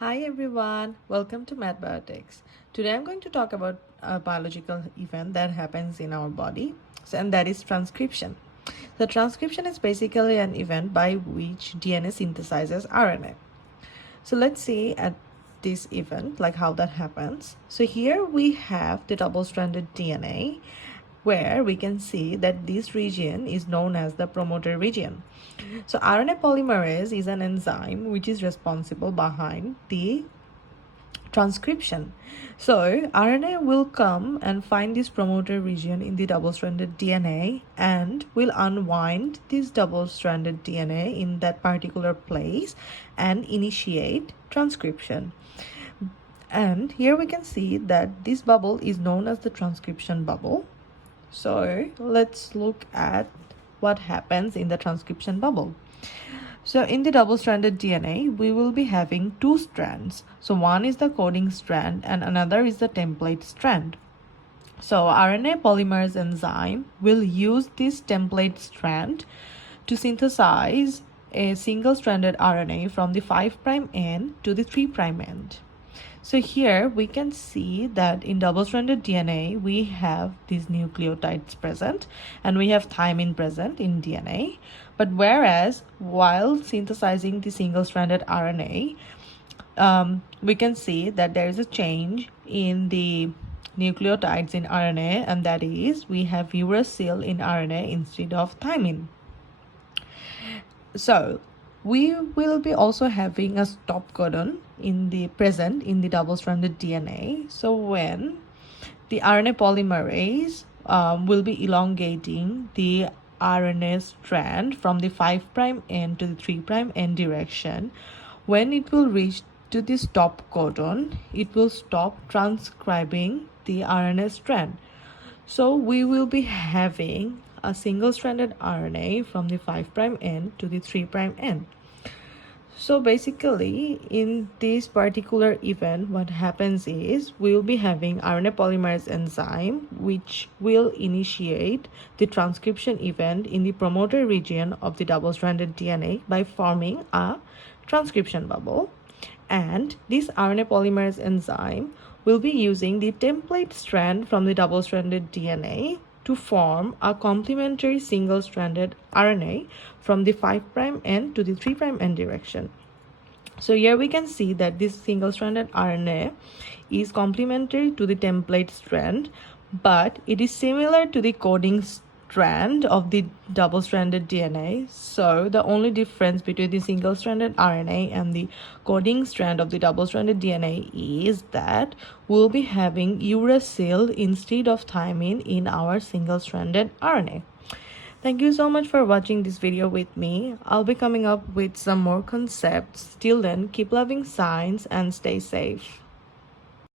Hi everyone, welcome to Math Biotics. Today I'm going to talk about a biological event that happens in our body, and that is transcription. So transcription is basically an event by which DNA synthesizes RNA. So let's see at this event, like how that happens. So here we have the double-stranded DNA, where we can see that this region is known as the promoter region. So RNA polymerase is an enzyme which is responsible behind the transcription. So RNA will come and find this promoter region in the double-stranded DNA and will unwind this double-stranded DNA in that particular place and initiate transcription. And here we can see that this bubble is known as the transcription bubble. So let's look at what happens in the transcription bubble. So in the double-stranded DNA, we will be having two strands. So one is the coding strand and another is the template strand. So RNA polymerase enzyme will use this template strand to synthesize a single-stranded RNA from the 5' end to the 3' end. So here we can see that in double-stranded DNA, we have these nucleotides present and we have thymine present in DNA. But whereas while synthesizing the single-stranded RNA, we can see that there is a change in the nucleotides in RNA, and that is we have uracil in RNA instead of thymine. So we will be also having a stop codon in the present in the double-stranded DNA. So when the RNA polymerase will be elongating the RNA strand from the 5' end to the 3' end direction, when it will reach to the stop codon, it will stop transcribing the RNA strand. So we will be having a single-stranded RNA from the 5' end to the 3' end. So basically, in this particular event, what happens is we will be having RNA polymerase enzyme, which will initiate the transcription event in the promoter region of the double-stranded DNA by forming a transcription bubble. And this RNA polymerase enzyme will be using the template strand from the double-stranded DNA to form a complementary single-stranded RNA from the 5' end to the 3' end direction. So here we can see that this single-stranded RNA is complementary to the template strand, but it is similar to the coding strand of the double-stranded DNA. So the only difference between the single-stranded RNA and the coding strand of the double-stranded DNA is that we'll be having uracil instead of thymine in our single-stranded RNA. Thank you so much for watching this video with me. I'll be coming up with some more concepts. Till then, keep loving science and stay safe.